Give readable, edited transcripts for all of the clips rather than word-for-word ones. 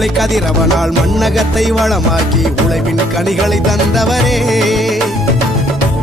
கடவுளை கதிரவனால் மண்ணகத்தை வளமாக்கி உழைவின் கனிகளை தந்தவரே,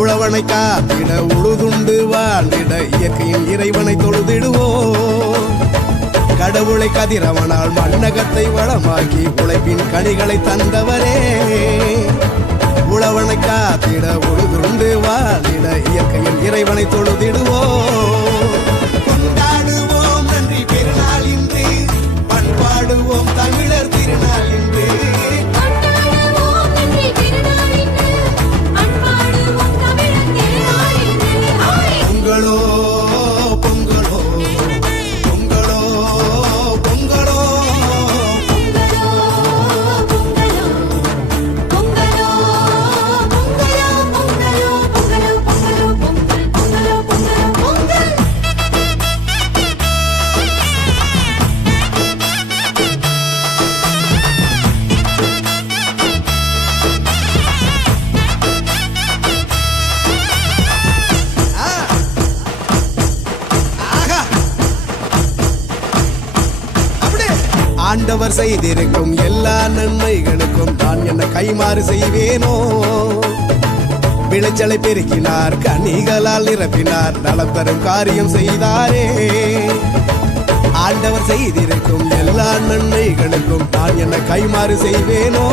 உழவனை காத்திட உழுதுண்டு வாழ்ந்திட இயற்கையின் இறைவனை தொழுதிடுவோம். கடவுளை கதிரவனால் மண்ணகத்தை வளமாக்கி உழைப்பின் கனிகளை தந்தவரே, உழவனை காத்திட உழுதுண்டு வாழ்ந்திட இயற்கையின் இறைவனை தொழுதிடுவோம். கொண்டாடுவோம் நன்றி பெருநாள் இன்று, பண்பாடுவோம் தமிழர் திருநாள் இன்று. பொங்கலோ பொங்கலோ பொங்கலோ பொங்கலோ ஆண்டவர் செய்திருக்கும் எல்லா நன்மைகளுக்கும் நான் என்ன கைமாறு செய்வேனோ. விளைச்சலை பெருக்கினார், கனிகளால் நிரப்பினார், நலம் தரும் காரியம் செய்தாரே. ஆண்டவர் செய்திருக்கும் எல்லா நன்மைகளுக்கும் நான் என்ன கைமாறு செய்வேனோ.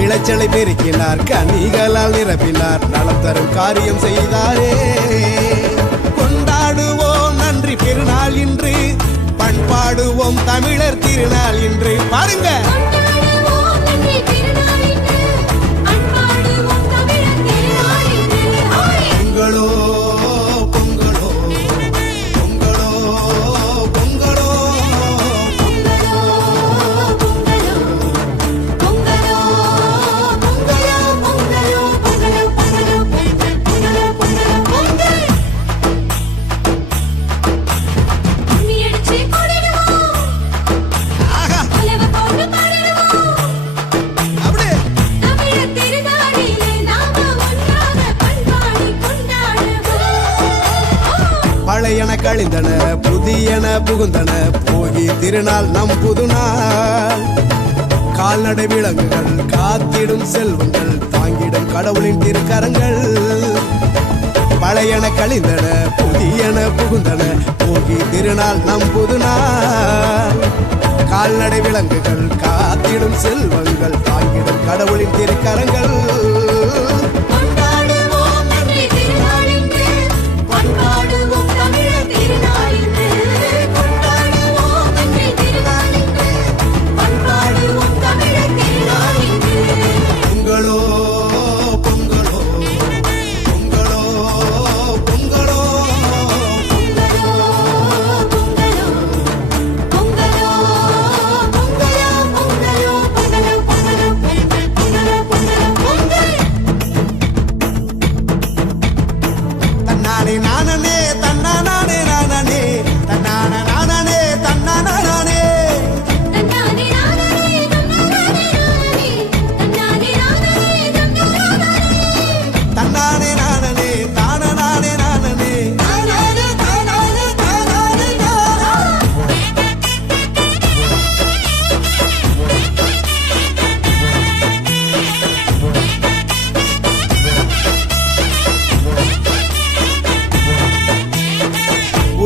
விளைச்சலை பெருக்கினார், கனிகளால் நிரப்பினார், நலம் தரும் காரியம் செய்தாரே. கொண்டாடுவோம் நன்றி பெருநாள் இன்று, பண்பாடுவோம் தமிழர் திருநாள் இன்று. பாருங்க, பொங்கலோ பொங்கலோ பொங்கலோ பொங்கலோ பழையன கழிந்தன புதியன புகுந்தன, போகி திருநாள் நம் புதுநாள். கால்நடை விலங்குகள் காத்திடும் செல்வங்கள், தாங்கிடும் கடவுளின் திருக்கரங்கள். பழையன கழிந்தன புதியன புகுந்தன, போகி திருநாள் நம் புதுநாள். கால்நடை விலங்குகள் காத்திடும் செல்வங்கள், தாங்கிடும் கடவுளின் திருக்கரங்கள்.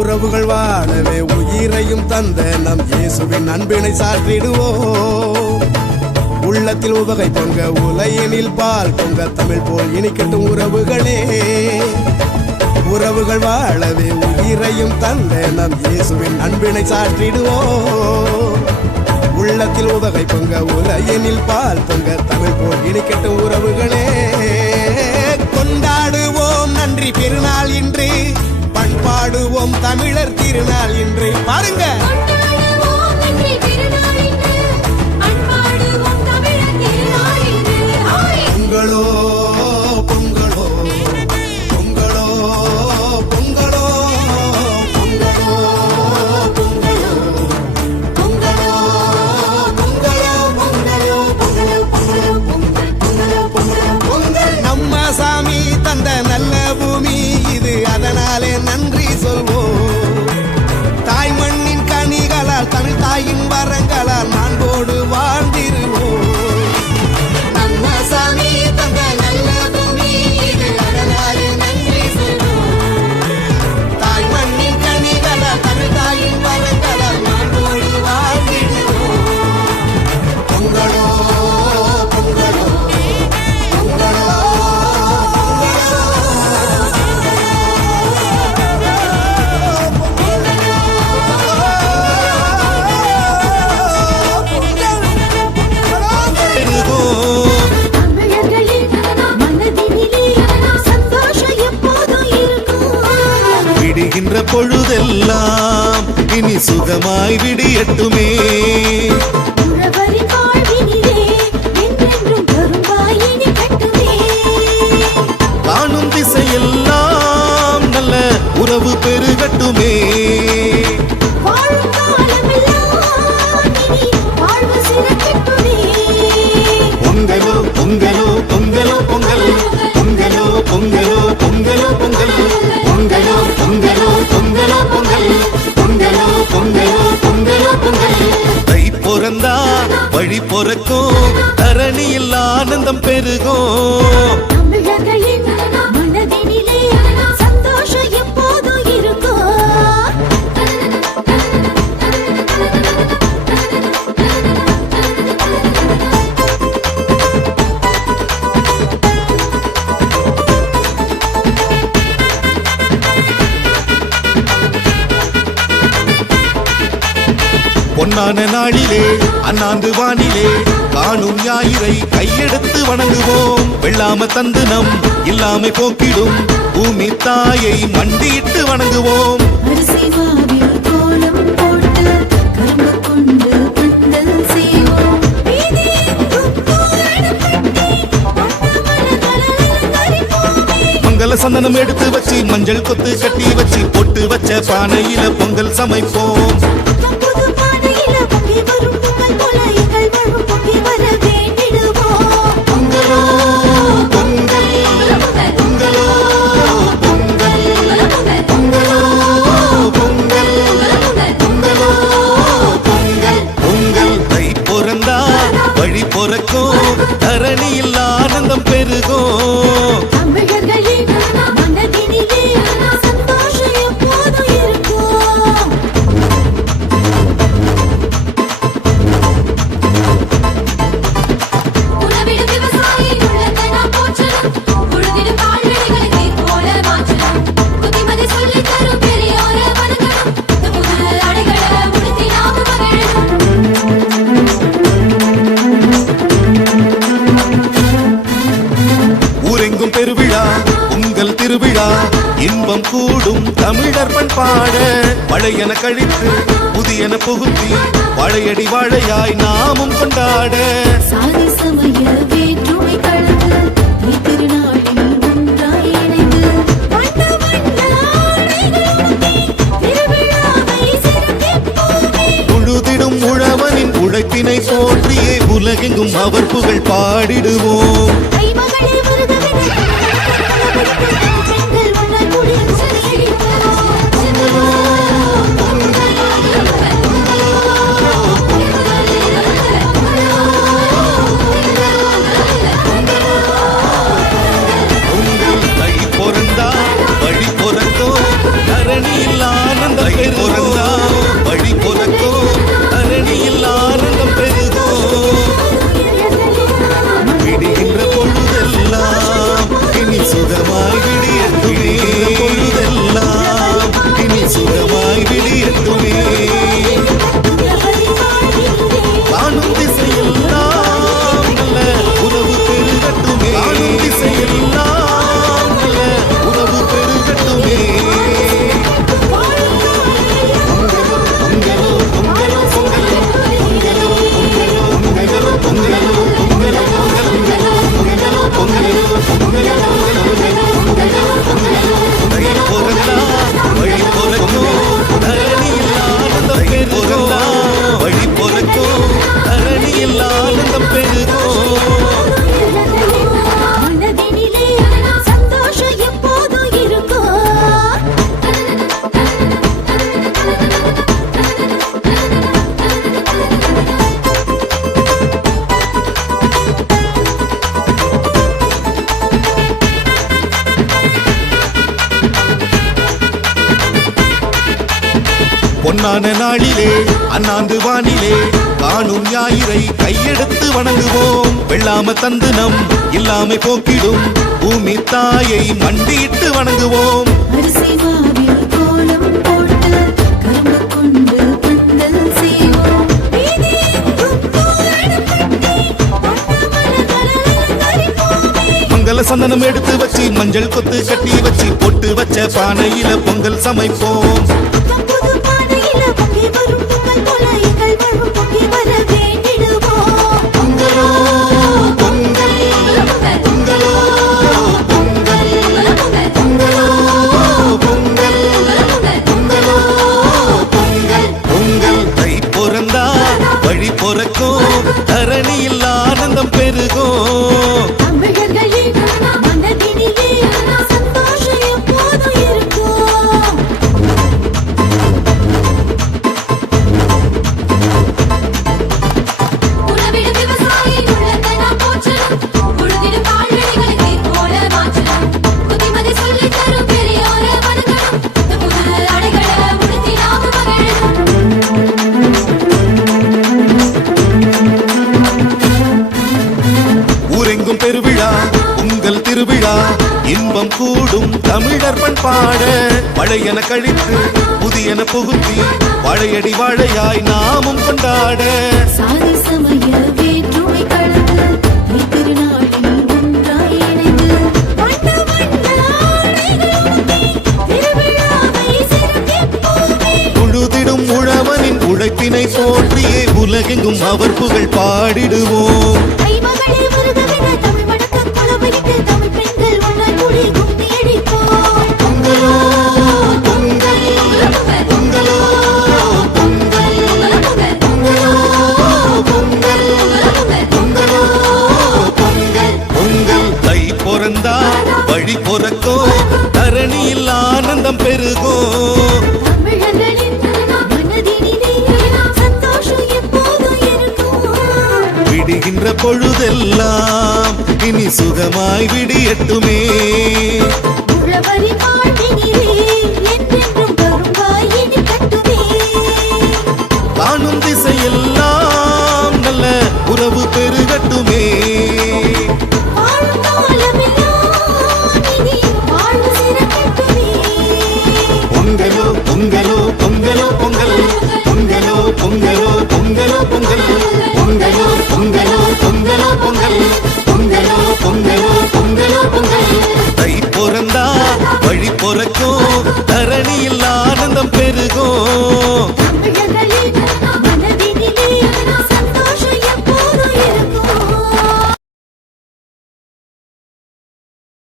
உறவுகள் வாழவே உயிரையும் தந்த நம் இயேசுவின் அன்பினை சாற்றிடுவோம். உள்ளத்தில் உவகை பொங்க உலையினில் பால் பொங்க, தமிழ் போல் இனிக்கட்டும் உறவுகளே. உறவுகள் வாழவே உயிரையும் தந்த நம் இயேசுவின் அன்பினை சாற்றிடுவோம். உள்ளத்தில் உவகை பொங்க உலையினில் பால் பொங்க, தமிழ் போல் இனிக்கட்டும் உறவுகளே. கொண்டாடுவோம் நன்றி பெருநாள் இன்று, பண்பாடுவோம் தமிழர் திருநாள் இன்று. பாருங்க, பொங்கலோ பொங்கலோ பொங்கலோ பொங்கலோ பொங்கலோ பொங்கலோ பொங்கலோ பொங்கலோ பொங்கல். நம்ம சாமி தந்த நல்ல பூமி இது, அதனாலே நன்றி சொல்வோம். தாய் மண்ணின் கனி சுகமாய் விடியட்டுமே. உழவரின் வாழ்வினிலே என்றென்றும் வருவாய் இனி கட்டுமே. காணும் திசையெல்லாம் நல்ல உறவு பெருகட்டுமே. வாழும் காலமெல்லாம் இனி வாழ்வு சிறக்கட்டுமே. பொங்கலோ பொங்கலோ பொங்கலோ பொங்கல், பொங்கலோ பொங்கலோ பொங்கலோ பொங்கல், பொங்கலோ பொங்கலோ பொங்கலோ பொங்கல், பொங்கலோ பொங்கலோ பொங்கலோ பொங்கல். தை பிறந்தா வழி பிறக்கும், தரணியில் ஆனந்தம் பெருகும். தமிழர்களின் மனதினிலே சந்தோஷம் எப்போதும் இருக்கும். பொன்னான நாளிலே அண்ணாந்து வானிலே காணும் ஞாயிறை கையெடுத்து வணங்குவோம். வெள்ளாம தந்து நம் இல்லாமை போக்கிடும் பூமி தாயை மண்டியிட்டு வணங்குவோம். அரிசி மாவில் கோலம் போட்டு கரும்பு கொண்டு பந்தல் செய்வோம். வீதியெங்கும் தோரணம் கட்டி வண்ணமலர்களால் அலங்கரிப்போமே. மங்கள சந்தனம் எடுத்து வச்சு மஞ்சள் கொத்து கட்டி வச்சு பொட்டு வச்ச பானையில பொங்கல் சமைப்போம். புது பானையில பொங்கி வரும் பொங்கல் போல எங்கள் வாழ்வும் பொங்கி வர வேண்டிடுவோம். பொங்கலோ பொங்கல், பொங்கலோ பொங்கல், பொங்கலோ பொங்கல், பொங்கலோ பொங்கல். பொங்கல் தை பிறந்தா வழி பிறக்கும், தரணியில் ஆனந்தம் பெருகும். தமிழர்களின் மனதினிலே சந்தோஷம் எப்போதும் இருக்கும். உணவிடும் விவசாயி உள்ளத்தை நாம் போற்றணும். உழுதிடும் கால்நடைகளை நீர் போல மாற்றணும். புத்திமதி சொல்லித் தரும் பெரியோரை வணங்கணும். புது அடைகளை உடுத்தி நாம மகிழணும். ஊரெங்கும் பெருவிழா உங்கள் திருவிழா, இன்பம் கூடும் தமிழர் பண்பாட. பழையன கழித்து புதியன புகுத்தி பழையடி வாழையாய் நாமும் கொண்டாட. சாதி சமய வேற்றுமை கலந்து திருநாளில் ஒன்றாய் இணைந்து வண்ண வண்ண ஆடைகள் உடுத்தி திருவிழாவை சிறப்பிப்போமே. உழுதிடும் உழவனின் உழைப்பினை போற்றியே உலகெங்கும் அவர் புகழ் பாடிடுவோம். கைமகளே வருகவென பெண்கள் ஒன்றாய் கூடி பொங்கல் தை பிறந்தா வழி பிறக்கும், தரணியில் ஆனந்தம் பெருகும். வழி பிறக்கும், தரணியில் ஆனந்தம் பெருகும். விடுகின்ற பொழுதெல்லாம் இனி சுகமாய் விடியட்டுமே. பொழுதெல்லாம் இனி சுகமாய் விடியட்டுமே. காணும் திசையெல்லாம் நல்ல உறவு பெருகட்டுமே. காணும் திசையெல்லாம் நல்ல உறவு பெருகட்டுமே. பொங்கலோ பொங்கலோ பொங்கல், பொங்கலோ பொங்கலோ பொங்கலோ பொங்கலோ பொங்கலோ பொங்கலோ பொங்கலோ பொங்கலோ தை பிறந்தா வழி பிறக்கும், தரணியில் ஆனந்தம் பெருகும். வழி பிறக்கும், தரணியில் ஆனந்தம் பெருகும். மனதினிலே சந்தோஷம் எப்போதும் இருக்கும். பொன்னான நாளிலே அண்ணாந்து வானிலே காணும் ஞாயிறை கையெடுத்து வணங்குவோம். வெள்ளாம தந்து நம் இல்லாமை போக்கிடும் பூமி தாயை மண்டியிட்டு வணங்குவோம். அரிசி மாவில் கோலம் போட்டு கரும்பு கொண்டு பந்தல் செய்வோம். வீதியெங்கும் தோரணம் கட்டி வண்ணமலர்களால் அலங்கரிப்போமே. மங்கள சந்தனம் எடுத்து வச்சு மஞ்சள் கொத்து கட்டி வச்சு பொட்டு வச்ச பானையில பொங்கல் சமைப்போம். புது பானையில பொங்கி பொங்கி வரும் பொங்கல் போல எங்கள் வாழ்வும் பொங்கி வர வேண்டிடுவோம். பொங்கலோ பொங்கல் பொங்கலோ பொங்கல் பொங்கலோ பொங்கல் பொங்கலோ பொங்கல் பொங்கல் தை பிறந்தா வழி பிறக்கும் தரணியில் ஆனந்தம் பெருகும் தமிழர்களின் மனதினிலே சந்தோஷம் எப்போதும் இருக்கும். உணவிடும் விவசாயி உள்ளத்தை நாம் போற்றணும். உழுதிடும் கால்நடைகளை நீர் போல மாற்றணும். புத்திமதி சொல்லித் தரும் பெரியோரை வணங்கணும். புது அடைகளை உடுத்தி நாமும் மகிழணும். ஊரெங்கும் பெருவிழா உங்கள் திருவிழா இன்பம் கூடும் தமிழர் பண்பாட பழையன கழித்து புதியன புகுத்தி வாழையடி வாழையாய் நாமும் கொண்டாட சாதி சமய வேற்றுமை கலந்து திருநாளில் ஒன்றாய் இணைந்து வண்ண வண்ண ஆடைகள் உடுத்தி திருவிழாவை சிறப்பிப்போமே. உழுதிடும் உழவனின் உழைப்பினை போற்றியே உலகெங்கும் அவர் புகழ் பாடிடுவோம் கைமகளே வருகவென தமிழ் வணக்க குலவையிட்டு தமிழ் பெண்கள் ஒன்றாய் கூடி கும்மி அடிப்போம். பொங்கலோ பொங்கல் பொங்கலோ பொங்கல் பொங்கலோ பொங்கல் பொங்கலோ பொங்கல் பொங்கல் தை பிறந்தா வழி பிறக்கும் தரணியில் ஆனந்தம் பெருகும் தமிழர்களின் மனதினிலே சந்தோஷம் எப்போதும் இருக்கும். விடுகின்ற பொழுதெல்லாம் இனி சுகமாய் விடியட்டுமே உழவரி வாழ்வினிலே என்றென்றும் வருவாய் இனி கட்டுமே. காணும் திசையெல்லாம் நல்ல உறவு பெருகட்டுமே